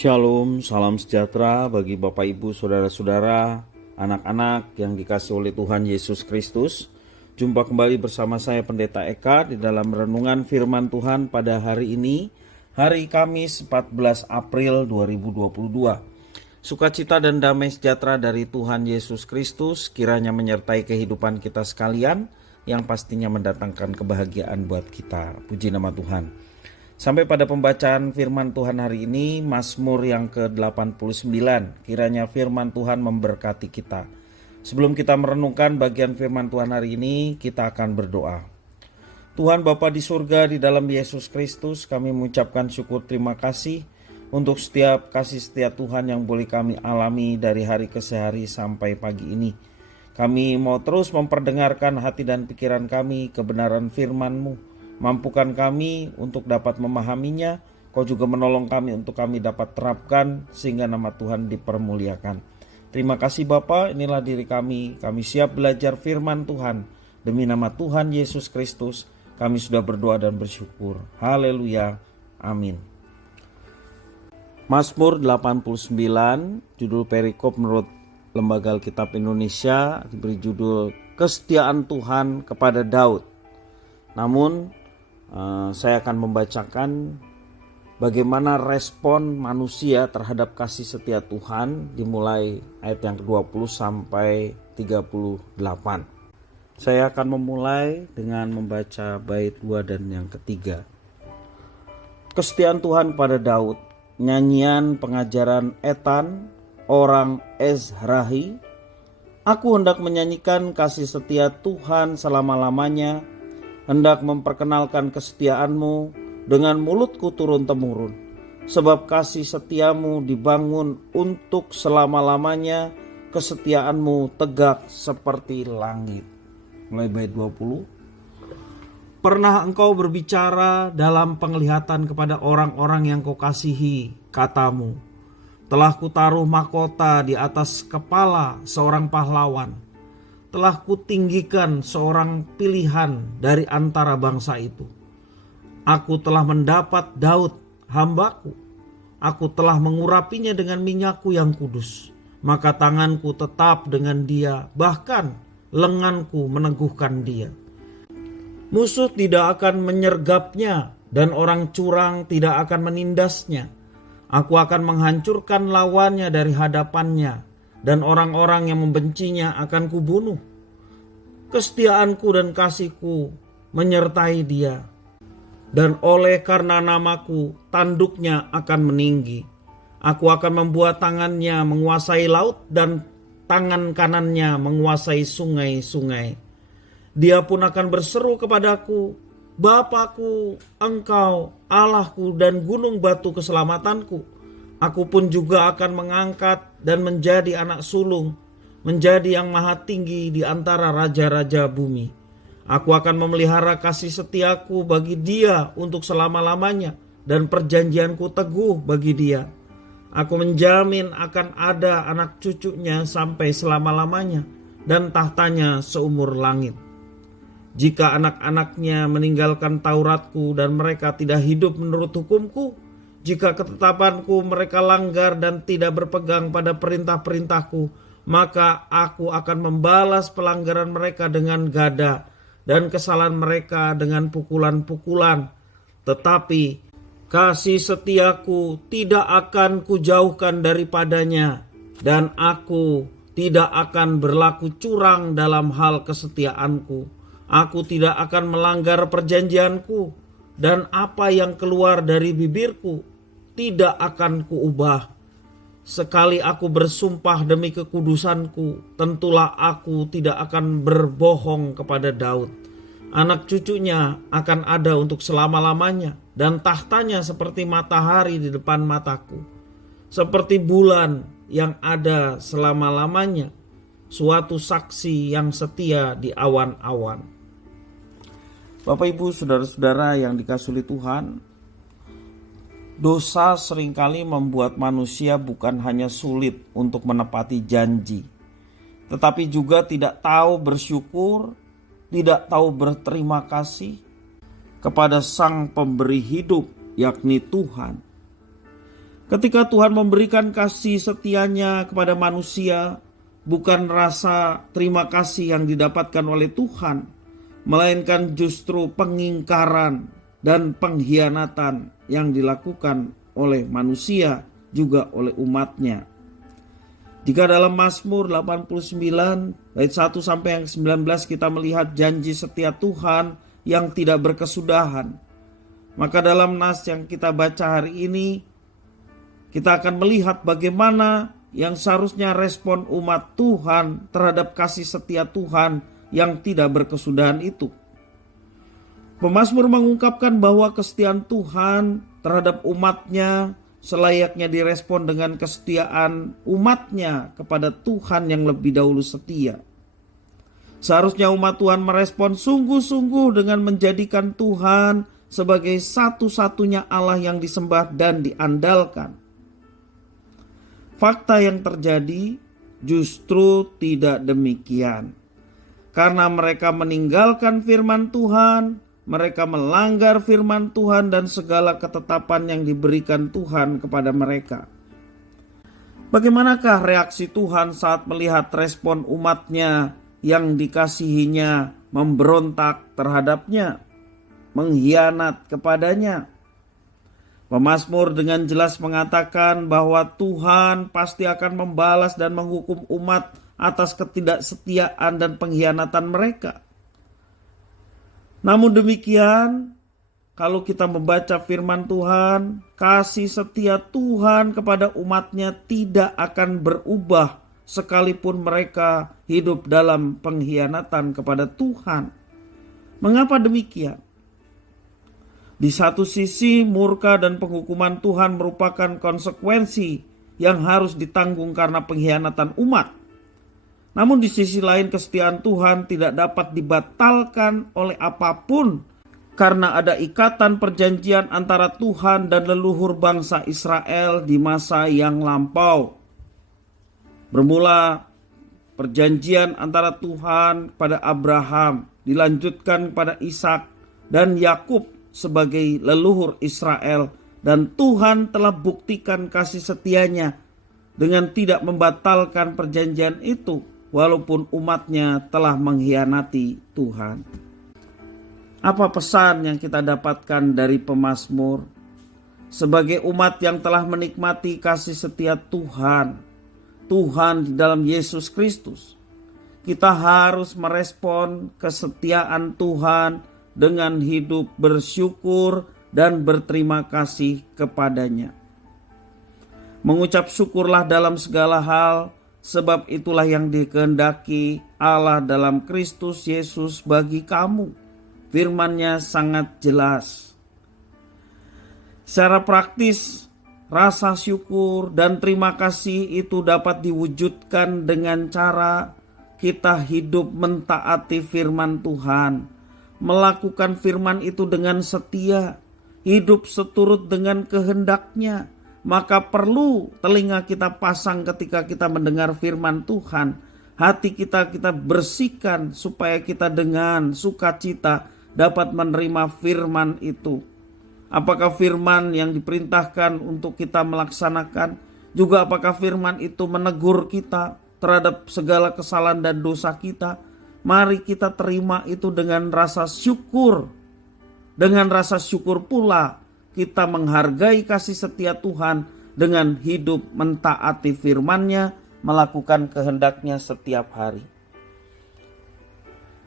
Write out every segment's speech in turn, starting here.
Shalom, salam sejahtera bagi Bapak Ibu, Saudara-saudara, anak-anak yang dikasihi oleh Tuhan Yesus Kristus. Jumpa kembali bersama saya Pendeta Eka di dalam renungan firman Tuhan pada hari ini, hari Kamis 14 April 2022. Sukacita dan damai sejahtera dari Tuhan Yesus Kristus kiranya menyertai kehidupan kita sekalian, yang pastinya mendatangkan kebahagiaan buat kita. Puji nama Tuhan. Sampai pada pembacaan firman Tuhan hari ini, Mazmur yang ke-89. Kiranya firman Tuhan memberkati kita. Sebelum kita merenungkan bagian firman Tuhan hari ini, kita akan berdoa. Tuhan Bapa di surga, di dalam Yesus Kristus, kami mengucapkan syukur terima kasih untuk setiap kasih setia Tuhan yang boleh kami alami dari hari ke hari sampai pagi ini. Kami mau terus memperdengarkan hati dan pikiran kami kebenaran firman-Mu. Mampukan kami untuk dapat memahaminya, Kau juga menolong kami untuk kami dapat terapkan sehingga nama Tuhan dipermuliakan. Terima kasih Bapa, inilah diri kami siap belajar firman Tuhan. Demi nama Tuhan Yesus Kristus, kami sudah berdoa dan bersyukur. Haleluya, amin. Mazmur 89, judul perikop menurut Lembaga Alkitab Indonesia diberi judul Kesetiaan Tuhan kepada Daud. Namun saya akan membacakan bagaimana respon manusia terhadap kasih setia Tuhan dimulai ayat yang ke-20 sampai 38. Saya akan memulai dengan membaca bait 2 dan yang ketiga. Kesetiaan Tuhan pada Daud, nyanyian pengajaran Etan, orang Ezrahi. Aku hendak menyanyikan kasih setia Tuhan selama-lamanya, hendak memperkenalkan kesetiaan-Mu dengan mulutku turun-temurun. Sebab kasih setiamu dibangun untuk selama-lamanya, kesetiaan-Mu tegak seperti langit. Mulai bait 20. Pernah engkau berbicara dalam penglihatan kepada orang-orang yang kau kasihi, katamu, telah kutaruh mahkota di atas kepala seorang pahlawan. Telah kutinggikan seorang pilihan dari antara bangsa itu. Aku telah mendapat Daud hambaku. Aku telah mengurapinya dengan minyakku yang kudus. Maka tanganku tetap dengan dia, bahkan lenganku meneguhkan dia. Musuh tidak akan menyergapnya dan orang curang tidak akan menindasnya. Aku akan menghancurkan lawannya dari hadapannya, dan orang-orang yang membencinya akan kubunuh. Kesetiaanku dan kasihku menyertai dia, dan oleh karena namaku tanduknya akan meninggi. Aku akan membuat tangannya menguasai laut dan tangan kanannya menguasai sungai-sungai. Dia pun akan berseru kepadaku, Bapakku, Engkau, Allahku dan gunung batu keselamatanku. Aku pun juga akan mengangkat dan menjadi anak sulung, menjadi yang maha tinggi di antara raja-raja bumi. Aku akan memelihara kasih setiaku bagi dia untuk selama-lamanya, dan perjanjianku teguh bagi dia. Aku menjamin akan ada anak cucunya sampai selama-lamanya, dan tahtanya seumur langit. Jika anak-anaknya meninggalkan Tauratku dan mereka tidak hidup menurut hukumku, jika ketetapanku mereka langgar dan tidak berpegang pada perintah-perintahku, maka aku akan membalas pelanggaran mereka dengan gada dan kesalahan mereka dengan pukulan-pukulan. Tetapi kasih setiaku tidak akan kujauhkan daripadanya, dan aku tidak akan berlaku curang dalam hal kesetiaanku. Aku tidak akan melanggar perjanjianku, dan apa yang keluar dari bibirku tidak akan kuubah. Sekali aku bersumpah demi kekudusanku, tentulah aku tidak akan berbohong kepada Daud. Anak cucunya akan ada untuk selama-lamanya, dan tahtanya seperti matahari di depan mataku, seperti bulan yang ada selama-lamanya, suatu saksi yang setia di awan-awan. Bapak Ibu, saudara-saudara yang dikasihi Tuhan, dosa seringkali membuat manusia bukan hanya sulit untuk menepati janji, tetapi juga tidak tahu bersyukur, tidak tahu berterima kasih kepada Sang Pemberi hidup, yakni Tuhan. Ketika Tuhan memberikan kasih setianya kepada manusia, bukan rasa terima kasih yang didapatkan oleh Tuhan, melainkan justru pengingkaran dan pengkhianatan yang dilakukan oleh manusia juga oleh umatnya. Jika dalam Mazmur 89 ayat 1 sampai yang 19 kita melihat janji setia Tuhan yang tidak berkesudahan, maka dalam nas yang kita baca hari ini kita akan melihat bagaimana yang seharusnya respon umat Tuhan terhadap kasih setia Tuhan yang tidak berkesudahan itu. Pemazmur mengungkapkan bahwa kesetiaan Tuhan terhadap umatnya selayaknya direspon dengan kesetiaan umatnya kepada Tuhan yang lebih dahulu setia. Seharusnya umat Tuhan merespon sungguh-sungguh dengan menjadikan Tuhan sebagai satu-satunya Allah yang disembah dan diandalkan. Fakta yang terjadi justru tidak demikian. Karena mereka meninggalkan firman Tuhan, mereka melanggar firman Tuhan dan segala ketetapan yang diberikan Tuhan kepada mereka. Bagaimanakah reaksi Tuhan saat melihat respon umatnya yang dikasihinya memberontak terhadapnya, mengkhianat kepadanya? Pemazmur dengan jelas mengatakan bahwa Tuhan pasti akan membalas dan menghukum umat atas ketidaksetiaan dan pengkhianatan mereka. Namun demikian, kalau kita membaca firman Tuhan, kasih setia Tuhan kepada umatnya tidak akan berubah sekalipun mereka hidup dalam pengkhianatan kepada Tuhan. Mengapa demikian? Di satu sisi, murka dan penghukuman Tuhan merupakan konsekuensi yang harus ditanggung karena pengkhianatan umat. Namun di sisi lain, kesetiaan Tuhan tidak dapat dibatalkan oleh apapun karena ada ikatan perjanjian antara Tuhan dan leluhur bangsa Israel di masa yang lampau. Bermula perjanjian antara Tuhan pada Abraham, dilanjutkan pada Ishak dan Yakub sebagai leluhur Israel, dan Tuhan telah buktikan kasih setianya dengan tidak membatalkan perjanjian itu walaupun umatnya telah mengkhianati Tuhan. Apa pesan yang kita dapatkan dari pemazmur? Sebagai umat yang telah menikmati kasih setia Tuhan di dalam Yesus Kristus, kita harus merespon kesetiaan Tuhan dengan hidup bersyukur dan berterima kasih kepadanya. Mengucap syukurlah dalam segala hal, sebab itulah yang dikehendaki Allah dalam Kristus Yesus bagi kamu. Firman-Nya sangat jelas. Secara praktis, rasa syukur dan terima kasih itu dapat diwujudkan dengan cara kita hidup mentaati firman Tuhan, melakukan firman itu dengan setia, hidup seturut dengan kehendak-Nya. Maka perlu telinga kita pasang ketika kita mendengar firman Tuhan. Hati kita bersihkan supaya kita dengan sukacita dapat menerima firman itu. Apakah firman yang diperintahkan untuk kita melaksanakan? Juga apakah firman itu menegur kita terhadap segala kesalahan dan dosa kita? Mari kita terima itu dengan rasa syukur. Dengan rasa syukur pula kita menghargai kasih setia Tuhan dengan hidup mentaati firman-Nya, melakukan kehendak-Nya setiap hari.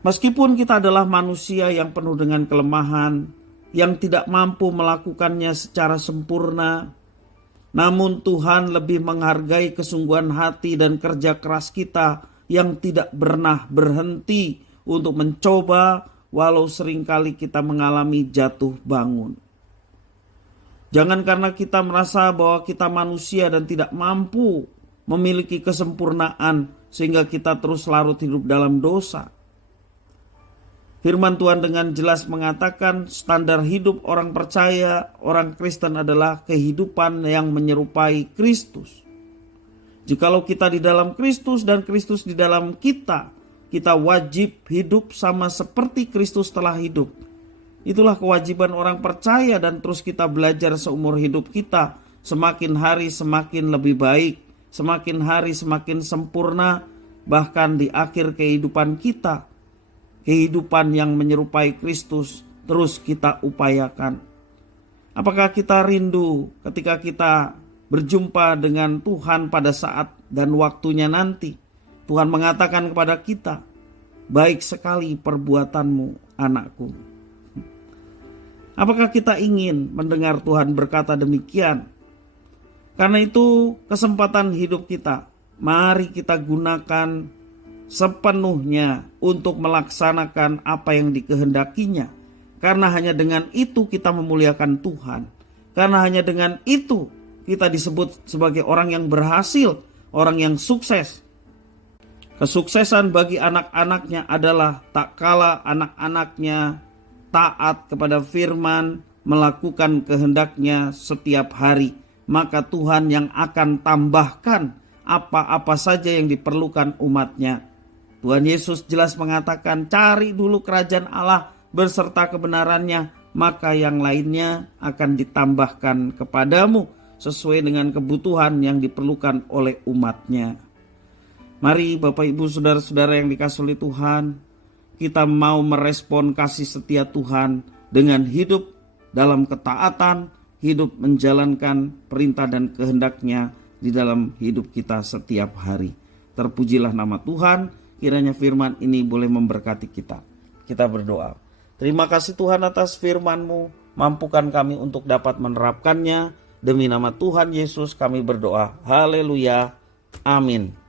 Meskipun kita adalah manusia yang penuh dengan kelemahan, yang tidak mampu melakukannya secara sempurna, namun Tuhan lebih menghargai kesungguhan hati dan kerja keras kita yang tidak pernah berhenti untuk mencoba walau seringkali kita mengalami jatuh bangun. Jangan karena kita merasa bahwa kita manusia dan tidak mampu memiliki kesempurnaan sehingga kita terus larut hidup dalam dosa. Firman Tuhan dengan jelas mengatakan standar hidup orang percaya, orang Kristen adalah kehidupan yang menyerupai Kristus. Jikalau kita di dalam Kristus dan Kristus di dalam kita, kita wajib hidup sama seperti Kristus telah hidup. Itulah kewajiban orang percaya dan terus kita belajar seumur hidup kita semakin hari semakin lebih baik, semakin hari semakin sempurna, bahkan di akhir kehidupan kita, kehidupan yang menyerupai Kristus terus kita upayakan. Apakah kita rindu ketika kita berjumpa dengan Tuhan pada saat dan waktunya nanti? Tuhan mengatakan kepada kita, baik sekali perbuatanmu, anakku. Apakah kita ingin mendengar Tuhan berkata demikian? Karena itu kesempatan hidup kita, mari kita gunakan sepenuhnya untuk melaksanakan apa yang dikehendakinya. Karena hanya dengan itu kita memuliakan Tuhan. Karena hanya dengan itu kita disebut sebagai orang yang berhasil, orang yang sukses. Kesuksesan bagi anak-anaknya adalah tak kala anak-anaknya taat kepada firman, melakukan kehendaknya setiap hari. Maka Tuhan yang akan tambahkan apa-apa saja yang diperlukan umatnya. Tuhan Yesus jelas mengatakan, cari dulu kerajaan Allah beserta kebenarannya, maka yang lainnya akan ditambahkan kepadamu sesuai dengan kebutuhan yang diperlukan oleh umatnya. Mari Bapak Ibu Saudara-saudara yang dikasihi oleh Tuhan, kita mau merespon kasih setia Tuhan dengan hidup dalam ketaatan, hidup menjalankan perintah dan kehendaknya di dalam hidup kita setiap hari. Terpujilah nama Tuhan, kiranya firman ini boleh memberkati kita. Kita berdoa. Terima kasih Tuhan atas firman-Mu, mampukan kami untuk dapat menerapkannya. Demi nama Tuhan Yesus kami berdoa. Haleluya. Amin.